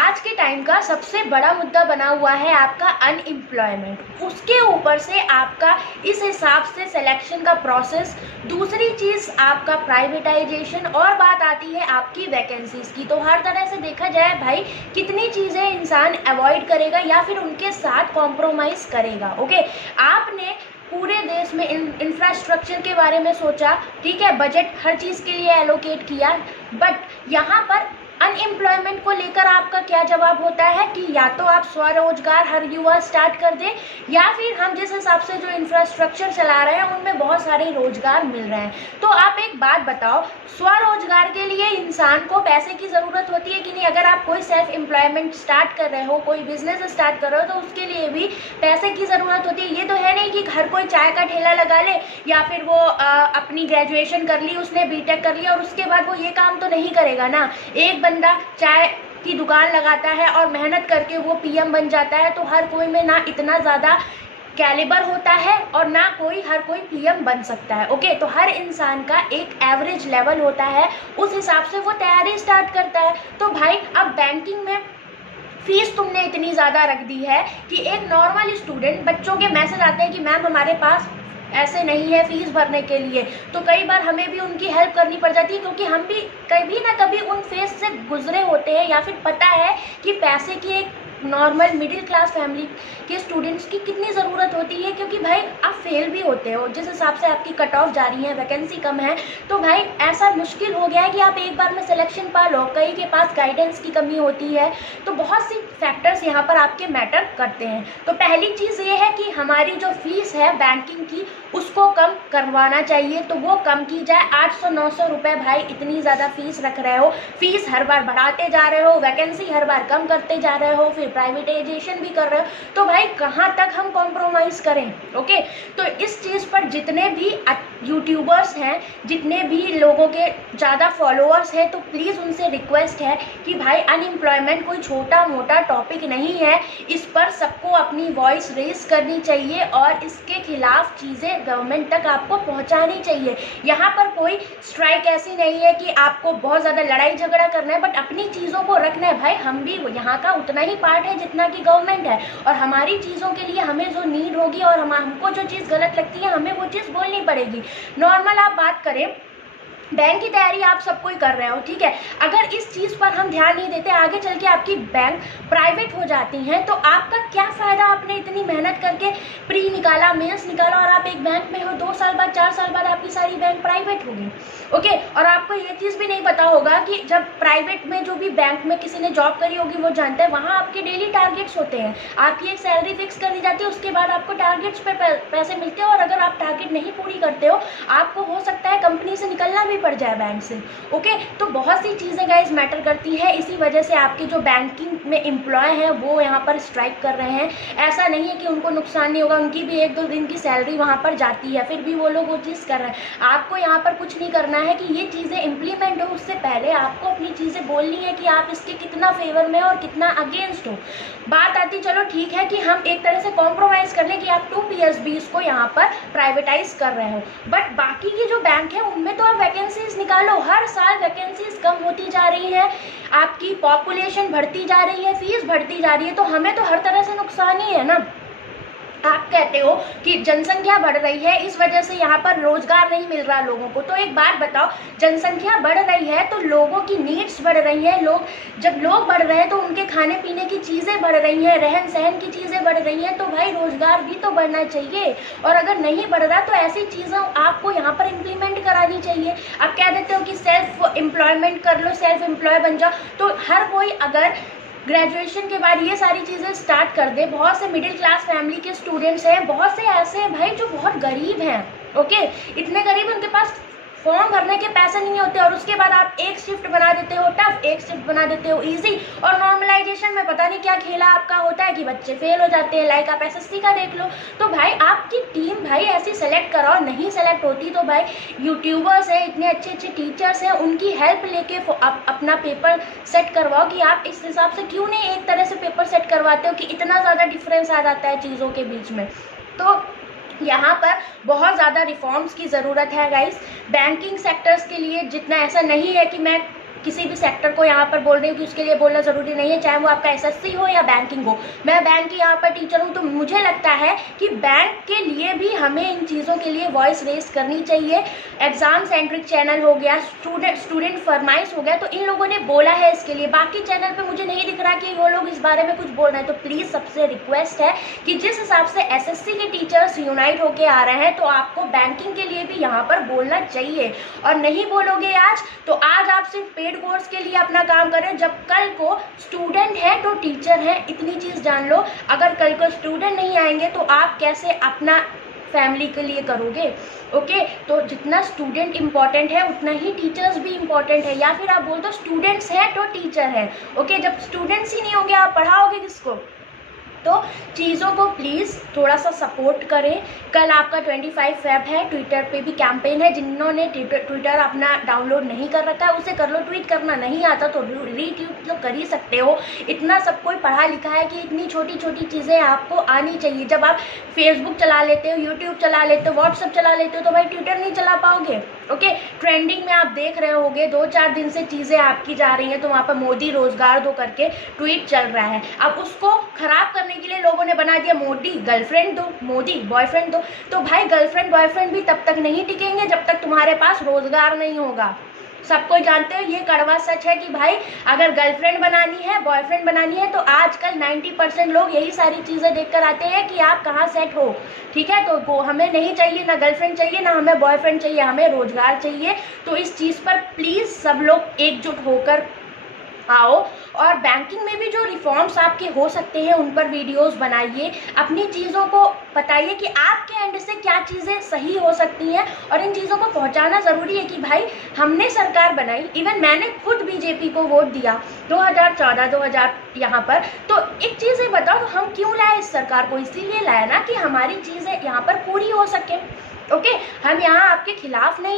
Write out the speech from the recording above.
आज के टाइम का सबसे बड़ा मुद्दा बना हुआ है आपका अनएम्प्लॉयमेंट। उसके ऊपर से आपका इस हिसाब से सिलेक्शन का प्रोसेस, दूसरी चीज़ आपका प्राइवेटाइजेशन, और बात आती है आपकी वैकेंसीज़ की। तो हर तरह से देखा जाए भाई, कितनी चीज़ें इंसान अवॉइड करेगा या फिर उनके साथ कॉम्प्रोमाइज़ करेगा। ओके, आपने पूरे देश में इंफ्रास्ट्रक्चर के बारे में सोचा, ठीक है, बजट हर चीज़ के लिए एलोकेट किया, बट यहाँ पर अनएम्प्लॉयमेंट को लेकर आपका क्या जवाब होता है कि या तो आप स्वरोजगार हर युवा स्टार्ट कर दे, या फिर हम जिस हिसाब से जो इंफ्रास्ट्रक्चर चला रहे हैं उनमें बहुत सारे रोजगार मिल रहे हैं। तो आप एक बात बताओ, स्वरोजगार के लिए इंसान को पैसे की ज़रूरत होती है कि नहीं? अगर आप कोई सेल्फ एम्प्लॉयमेंट स्टार्ट कर रहे हो, कोई बिजनेस स्टार्ट कर रहे हो, तो उसके लिए भी पैसे की ज़रूरत होती है। ये तो है नहीं कि हर कोई चाय का ठेला लगा ले, या फिर वो अपनी ग्रेजुएशन कर ली, उसने बीटेक कर लिया और उसके बाद वो ये काम तो नहीं करेगा ना। एक बंदा चाय की दुकान लगाता है और मेहनत करके वो पीएम बन जाता है, तो हर कोई में ना इतना ज़्यादा कैलिबर होता है और ना हर कोई पीएम बन सकता है। ओके, तो हर इंसान का एक एवरेज लेवल होता है, उस हिसाब से वो तैयारी स्टार्ट करता है। तो भाई, अब बैंकिंग में फीस तुमने इतनी ज़्यादा रख दी है कि एक नॉर्मल स्टूडेंट, बच्चों के मैसेज आते हैं कि मैम हमारे पास ऐसे नहीं है फीस भरने के लिए, तो कई बार हमें भी उनकी हेल्प करनी पड़ जाती है, क्योंकि हम भी कभी ना कभी उन फेज से गुजरे होते हैं, या फिर पता है कि पैसे की एक नॉर्मल मिडिल क्लास फैमिली के स्टूडेंट्स की कितनी ज़रूरत होती है। क्योंकि भाई आप फेल भी होते हो, जिस हिसाब से आपकी कट ऑफ जा रही है, वैकेंसी कम है, तो भाई ऐसा मुश्किल हो गया है कि आप एक बार में सिलेक्शन पा लो, कई के पास गाइडेंस की कमी होती है। तो बहुत सी फैक्टर्स यहाँ पर आपके मैटर करते हैं। तो पहली चीज़ ये है कि हमारी जो फीस है बैंकिंग की, उसको कम करवाना चाहिए, तो वो कम की जाए। 800-900 रुपये भाई, इतनी ज़्यादा फीस रख रहे हो, फीस हर बार बढ़ाते जा रहे हो, वैकेंसी हर बार कम करते जा रहे हो, फिर प्राइवेटाइजेशन भी कर रहे हो, तो भाई कहाँ तक हम कॉम्प्रोमाइज़ करें। ओके, तो इस चीज़ पर जितने भी यूट्यूबर्स हैं, जितने भी लोगों के ज़्यादा फॉलोअर्स हैं, तो प्लीज़ उनसे रिक्वेस्ट है कि भाई अनएम्प्लॉयमेंट कोई छोटा मोटा टॉपिक नहीं है, इस पर सबको अपनी वॉइस रेज करनी चाहिए और इसके खिलाफ चीज़ें गवर्नमेंट तक आपको पहुंचानी चाहिए। यहाँ पर कोई स्ट्राइक ऐसी नहीं है कि आपको बहुत ज़्यादा लड़ाई झगड़ा करना है, बट अपनी चीज़ों को रखना है। भाई, हम भी यहाँ का उतना ही पार्ट है जितना कि गवर्नमेंट है, और हमारी चीज़ों के लिए हमें जो नीड होगी और हमको जो चीज़ गलत लगती है, हमें वो चीज़ बोलनी पड़ेगी। नॉर्मल आप बात करें, बैंक की तैयारी आप सब कोई कर रहे हो, ठीक है, अगर इस चीज़ पर हम ध्यान नहीं देते, आगे चल के आपकी बैंक प्राइवेट हो जाती हैं, तो आपका क्या फ़ायदा? आपने इतनी मेहनत करके प्री निकाला, मेंस निकाला, और आप एक बैंक में हो, 2 साल बाद 4 साल बाद आपकी सारी बैंक प्राइवेट होगी। ओके, और आपको ये चीज़ भी नहीं पता होगा कि जब प्राइवेट में, जो भी बैंक में किसी ने जॉब करी होगी वो जानता है, वहाँ आपके डेली टारगेट्स होते हैं, आपकी एक सैलरी फिक्स कर दी जाती है, उसके बाद आपको टारगेट्स पर पैसे मिलते हैं, और अगर आप टारगेट नहीं पूरी करते हो, आपको हो सकता है कंपनी से निकलना भी पड़ जाए, बैंक से। ओके, तो बहुत सी चीज़ें गाइस मैटर करती है, इसी वजह से आपके जो बैंकिंग में एम्प्लॉय हैं वो यहाँ पर स्ट्राइक कर रहे हैं। ऐसा नहीं है कि उनको नुकसान नहीं होगा, उनकी भी 1-2 दिन की सैलरी वहाँ पर जाती है, फिर भी वो लोग वो चीज़ कर रहे हैं। आपको यहाँ पर कुछ नहीं करना है कि ये चीज़ें इम्प्लीमेंट हो, उससे पहले आपको अपनी चीज़ें बोलनी है कि आप इसके कितना फेवर में और कितना अगेंस्ट हो। बात आती, चलो ठीक है कि हम एक तरह से कॉम्प्रोमाइज़ कर लें कि आप 2 PSBs को यहाँ पर प्राइवेटाइज कर रहे हो, बट बाकी की जो बैंक है उनमें तो आप वैकेंसीज निकालो। हर साल वैकेंसीज कम होती जा रही है, आपकी पॉपुलेशन बढ़ती जा रही है, फीस बढ़ती जा रही है, तो हमें तो हर तरह से नुकसान ही है ना। आप कहते हो कि जनसंख्या बढ़ रही है, इस वजह से यहाँ पर रोजगार नहीं मिल रहा लोगों को, तो एक बात बताओ, जनसंख्या बढ़ रही है तो लोगों की नीड्स बढ़ रही है, जब लोग बढ़ रहे हैं तो उनके खाने पीने की चीज़ें बढ़ रही हैं, रहन सहन की चीज़ें बढ़ रही हैं, तो भाई रोजगार भी तो बढ़ना चाहिए। और अगर नहीं बढ़ रहा तो ऐसी चीज़ें आपको यहाँ पर इम्प्लीमेंट करानी चाहिए। आप कह देते हो कि सेल्फ एम्प्लॉयमेंट कर लो, सेल्फ एम्प्लॉय बन जाओ, तो हर कोई अगर ग्रेजुएशन के बाद ये सारी चीज़ें स्टार्ट कर दे। बहुत से मिडिल क्लास फैमिली के स्टूडेंट्स हैं, बहुत से ऐसे हैं भाई जो बहुत गरीब हैं, ओके, इतने गरीब उनके पास फॉर्म भरने के पैसे नहीं होते, और उसके बाद आप एक शिफ्ट बना देते हो टफ, एक शिफ्ट बना देते हो इजी, और नॉर्मलाइजेशन में पता नहीं क्या खेला आपका होता है कि बच्चे फेल हो जाते हैं। लाइक आप SSC का देख लो, तो भाई आपकी टीम भाई ऐसी सेलेक्ट कराओ, नहीं सेलेक्ट होती तो भाई यूट्यूबर्स हैं, इतने अच्छे अच्छे टीचर्स हैं, उनकी हेल्प लेके आप अपना पेपर सेट करवाओ। कि आप इस हिसाब से क्यों नहीं एक तरह से पेपर सेट करवाते हो कि इतना ज़्यादा डिफरेंस आ जाता है चीज़ों के बीच में। तो यहाँ पर बहुत ज़्यादा रिफॉर्म्स की ज़रूरत है गाइस। बैंकिंग सेक्टर्स के लिए जितना, ऐसा नहीं है कि मैं किसी भी सेक्टर को यहाँ पर बोल रही हूँ कि उसके लिए बोलना ज़रूरी नहीं है, चाहे वो आपका एसएससी हो या बैंकिंग हो। मैं बैंक की यहाँ पर टीचर हूँ, तो मुझे लगता है कि बैंक के लिए भी हमें इन चीज़ों के लिए वॉइस रेज करनी चाहिए। एग्ज़ाम सेंट्रिक चैनल हो गया, स्टूडेंट फरमाइश हो गया, तो इन लोगों ने बोला है इसके लिए। बाकी चैनल पे मुझे नहीं दिख रहा कि वो लोग इस बारे में कुछ बोल रहे हैं। तो प्लीज़ सबसे रिक्वेस्ट है कि जिस हिसाब से एसएससी के टीचर्स यूनाइट होके आ रहे हैं, तो आपको बैंकिंग के लिए भी यहाँ पर बोलना चाहिए। और नहीं बोलोगे आज, तो आज आप सिर्फ पेड कोर्स के लिए अपना काम करें, जब कल को स्टूडेंट है तो टीचर है, इतनी चीज़ जान लो। अगर कल को स्टूडेंट नहीं आएंगे तो आप कैसे अपना फैमिली के लिए करोगे? ओके, तो जितना स्टूडेंट इम्पॉर्टेंट है उतना ही टीचर्स भी इम्पॉर्टेंट है, या फिर आप बोल दो स्टूडेंट्स हैं तो टीचर है। ओके, जब स्टूडेंट्स ही नहीं होंगे आप पढ़ाओगे किसको? तो चीज़ों को प्लीज़ थोड़ा सा सपोर्ट करें। कल आपका 25 फेब है, ट्विटर पे भी कैंपेन है। जिन्होंने ट्विटर अपना डाउनलोड नहीं कर रखा है उसे कर लो। ट्वीट करना नहीं आता तो रीट्वीट तो कर ही सकते हो। इतना सब कोई पढ़ा लिखा है कि इतनी छोटी छोटी चीज़ें आपको आनी चाहिए। जब आप फेसबुक चला लेते हो, यूट्यूब चला लेते हो, व्हाट्सअप चला लेते हो, तो भाई ट्विटर नहीं चला पाओगे। ओके, ट्रेंडिंग में आप देख रहे होगे 2-4 दिन से चीज़ें आपकी जा रही हैं, तो वहाँ पर मोदी रोजगार दो करके ट्वीट चल रहा है। अब उसको खराब करने के लिए लोगों ने बना दिया मोदी गर्लफ्रेंड दो, मोदी बॉयफ्रेंड दो। तो भाई गर्लफ्रेंड बॉयफ्रेंड भी तब तक नहीं टिकेंगे जब तक तुम्हारे पास रोजगार नहीं होगा। सब कोई जानते हो, ये कड़वा सच है कि भाई अगर गर्लफ्रेंड बनानी है, बॉयफ्रेंड बनानी है, तो आजकल 90% लोग यही सारी चीज़ें देखकर आते हैं कि आप कहाँ सेट हो। ठीक है, तो हमें नहीं चाहिए, ना गर्लफ्रेंड चाहिए, ना हमें बॉयफ्रेंड चाहिए, हमें रोजगार चाहिए। तो इस चीज़ पर प्लीज़ सब लोग एकजुट होकर आओ। और बैंकिंग में भी जो रिफॉर्म्स आपके हो सकते हैं उन पर वीडियोस बनाइए, अपनी चीज़ों को बताइए कि आपके एंड से क्या चीज़ें सही हो सकती हैं, और इन चीज़ों को पहुंचाना ज़रूरी है कि भाई हमने सरकार बनाई। इवन मैंने खुद बीजेपी को वोट दिया 2014-2000 यहाँ पर। तो एक चीज़ ये बताओ, हम क्यों लाए इस सरकार को? इसीलिए लाया ना कि हमारी चीज़ें यहाँ पर पूरी हो सके। ओके, हम यहाँ आपके खिलाफ नहीं